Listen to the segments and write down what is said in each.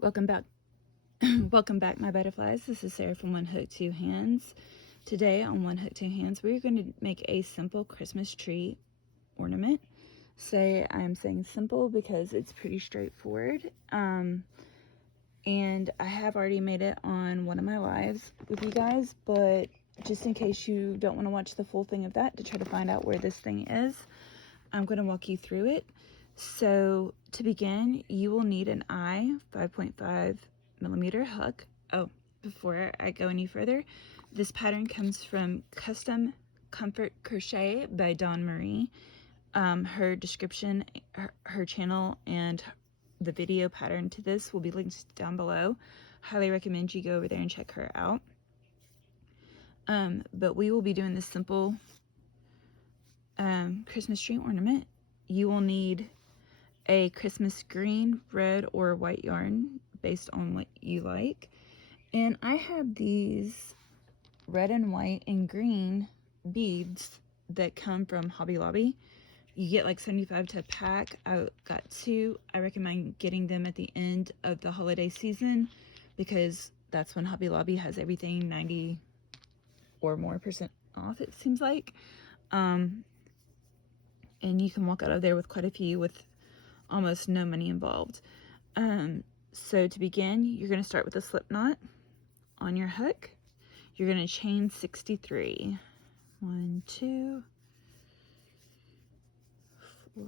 Welcome back. Welcome back, my butterflies. This is Sarah from One Hook, Two Hands. Today on One Hook, Two Hands, we're going to make a simple Christmas tree ornament. I'm saying simple because it's pretty straightforward. And I have already made it on one of my lives with you guys, but just in case you don't want to watch the full thing of that to try to find out where this thing is, I'm going to walk you through it. So to begin, you will need an 5.5 millimeter hook. Oh, before I go any further, this pattern comes from Custom Comfort Crochet by Dawn Marie. Her description, her channel, and the video pattern to this will be linked down below. Highly recommend you go over there and check her out. But we will be doing this simple Christmas tree ornament. You will need a Christmas green, red, or white yarn based on what you like. And I have these red and white and green beads that come from Hobby Lobby. You get like 75 to a pack. I got 2. I recommend getting them at the end of the holiday season because that's when Hobby Lobby has everything 90 or more % off, it seems like. And you can walk out of there with quite a few with almost no money involved. So to begin, you're going to start with a slip knot on your hook. You're going to chain 63. 1, 2, 4,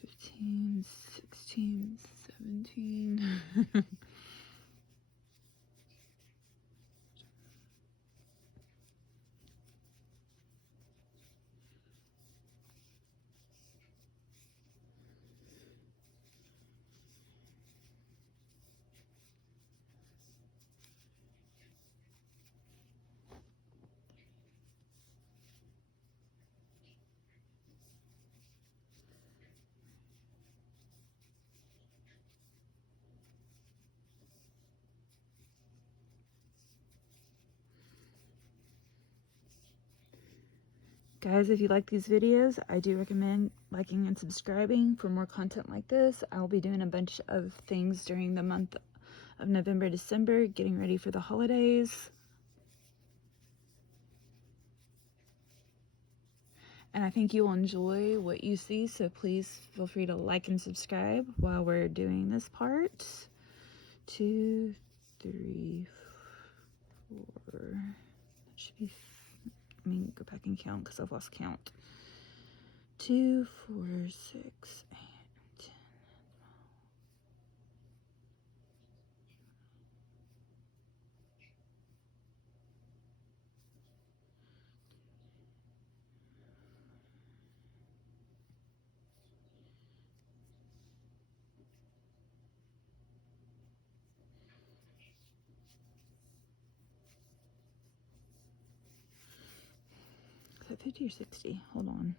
15, 16, 17. Guys, if you like these videos, I do recommend liking and subscribing for more content like this. I'll be doing a bunch of things during the month of November, December, getting ready for the holidays. And I think you'll enjoy what you see, so please feel free to like and subscribe while we're doing this part. 2, 3, 4. That should be. Let me go back and count because I've lost count. 2, 4, 6, 8, 10. 50 or 60? Hold on.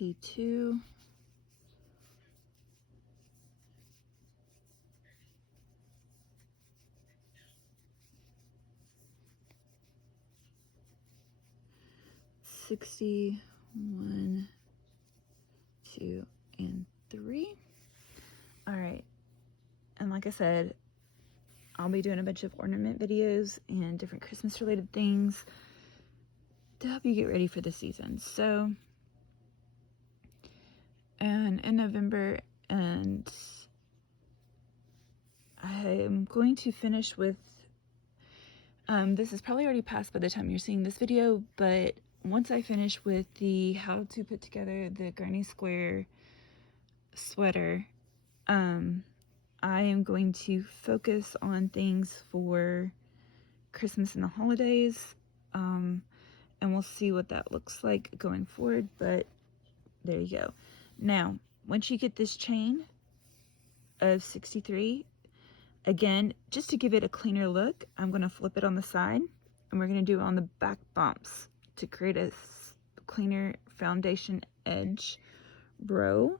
D2. 60, 1, 2, and 3. All right, and like I said, I'll be doing a bunch of ornament videos and different Christmas related things to help you get ready for the season. So, and in November, and I'm going to finish with, this is probably already passed by the time you're seeing this video, but once I finish with the how to put together the granny square sweater, I am going to focus on things for Christmas and the holidays, and we'll see what that looks like going forward, but there you go. Now, once you get this chain of 63, again, just to give it a cleaner look, I'm going to flip it on the side, and we're going to do it on the back bumps to create a cleaner foundation edge row.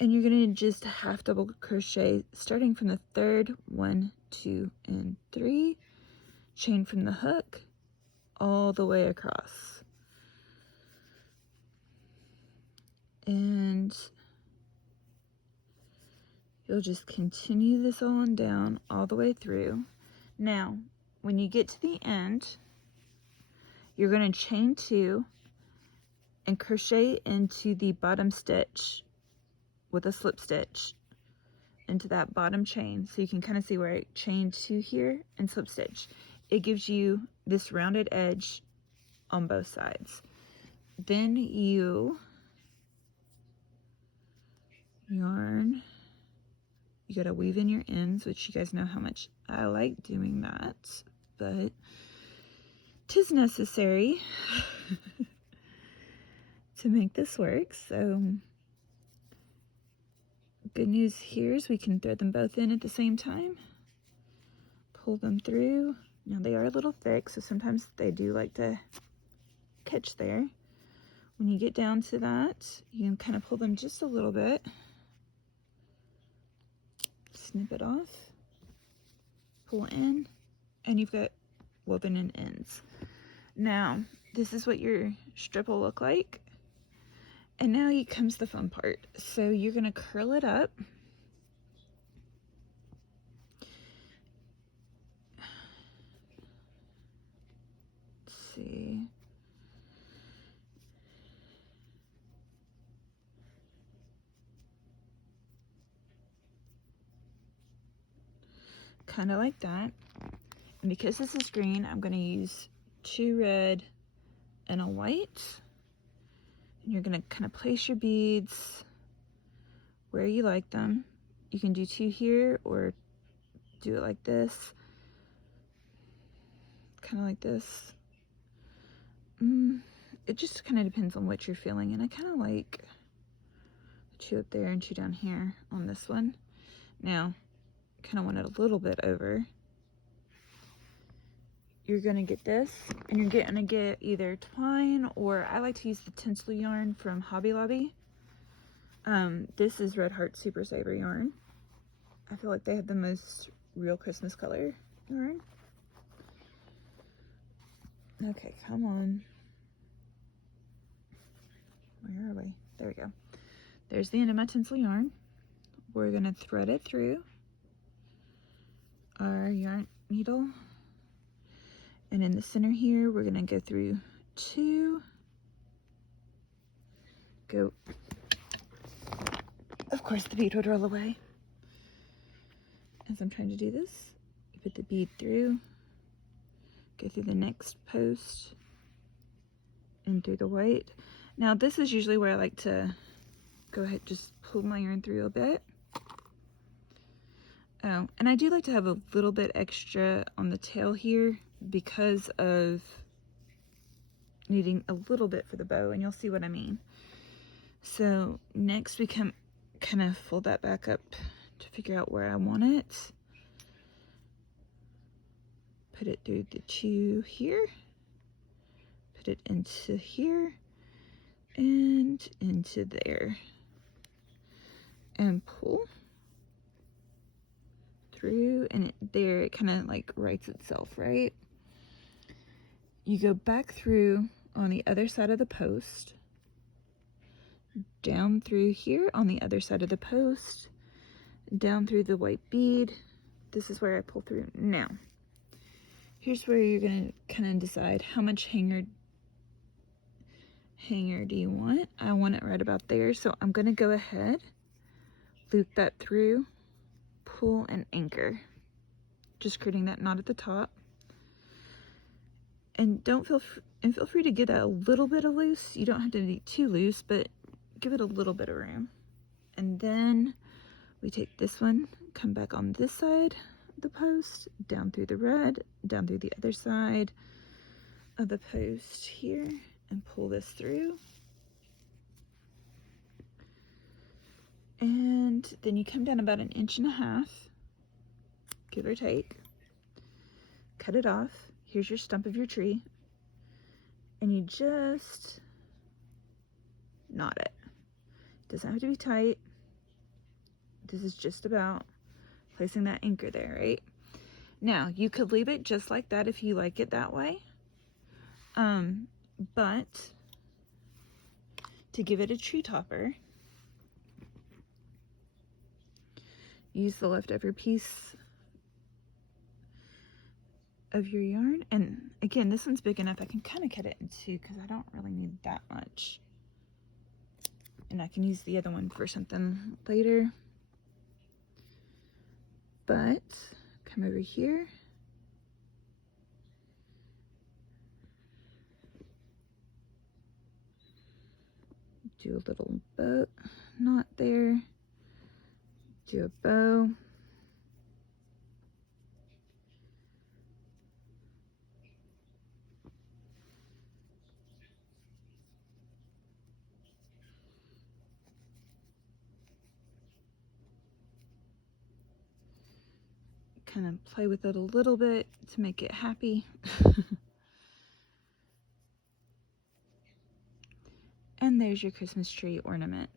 And you're going to just half double crochet starting from the third, 1, 2, and 3, chain from the hook all the way across. And you'll just continue this on down all the way through. Now, when you get to the end, you're going to chain 2 and crochet into the bottom stitch with a slip stitch into that bottom chain. So you can kind of see where I chained 2 here and slip stitch. It gives you this rounded edge on both sides. Then you yarn, you gotta weave in your ends, which you guys know how much I like doing that, but 'tis necessary to make this work. So good news here is we can thread them both in at the same time, pull them through. Now they are a little thick, so sometimes they do like to catch there. When you get down to that, you can kind of pull them just a little bit, snip it off, pull in, and you've got woven in ends. Now, this is what your strip will look like. And now comes the fun part. So you're gonna curl it up. Let's see. Kind of like that. And because this is green, I'm gonna use 2 red and a white. And you're gonna kind of place your beads where you like them. You can do 2 here or do it like this. Kind of like this. It just kind of depends on what you're feeling, and I kind of like 2 up there and 2 down here on this one. Now, kind of want it a little bit over. You're gonna get this, and you're gonna get either twine, or I like to use the tinsel yarn from Hobby Lobby. This is Red Heart Super Saver yarn. I feel like they have the most real Christmas color yarn. Okay, come on. Where are we? There we go. There's the end of my tinsel yarn. We're gonna thread it through our yarn needle. And in the center here, we're gonna go through 2. Go. Of course, the bead would roll away. As I'm trying to do this, you put the bead through, go through the next post, and through the white. Now, this is usually where I like to go ahead, just pull my yarn through a bit. Oh, and I do like to have a little bit extra on the tail here because of needing a little bit for the bow, and you'll see what I mean. So next we kind of fold that back up to figure out where I want it. Put it through the 2 here, put it into here, and into there, and pull through, and there it kind of like writes itself, right? You go back through on the other side of the post, down through here on the other side of the post, down through the white bead. This is where I pull through. Now, here's where you're gonna kind of decide how much hanger do you want. I want it right about there, so I'm gonna go ahead, loop that through, pull and anchor, just creating that knot at the top. And feel free to give that a little bit of loose. You don't have to be too loose, but give it a little bit of room. And then we take this one, come back on this side of the post, down through the red, down through the other side, of the post here and pull this through. And then you come down about 1.5 inches, give or take. Cut it off. Here's your stump of your tree. And you just knot it. Doesn't have to be tight. This is just about placing that anchor there, right? Now, you could leave it just like that if you like it that way. But to give it a tree topper, use the leftover piece of your yarn. And again, this one's big enough I can kind of cut it in two because I don't really need that much. And I can use the other one for something later. But come over here. Do a little bow knot there. Do a bow. Kind of play with it a little bit to make it happy. And there's your Christmas tree ornament.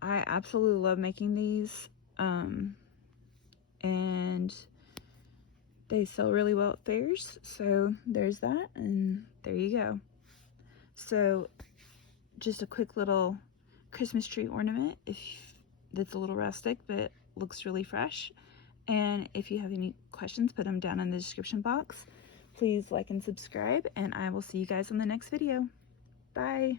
I absolutely love making these, and they sell really well at fairs, so there's that, and there you go. So just a quick little Christmas tree ornament that's a little rustic but looks really fresh. And if you have any questions, put them down in the description box. Please like and subscribe, and I will see you guys on the next video. Bye.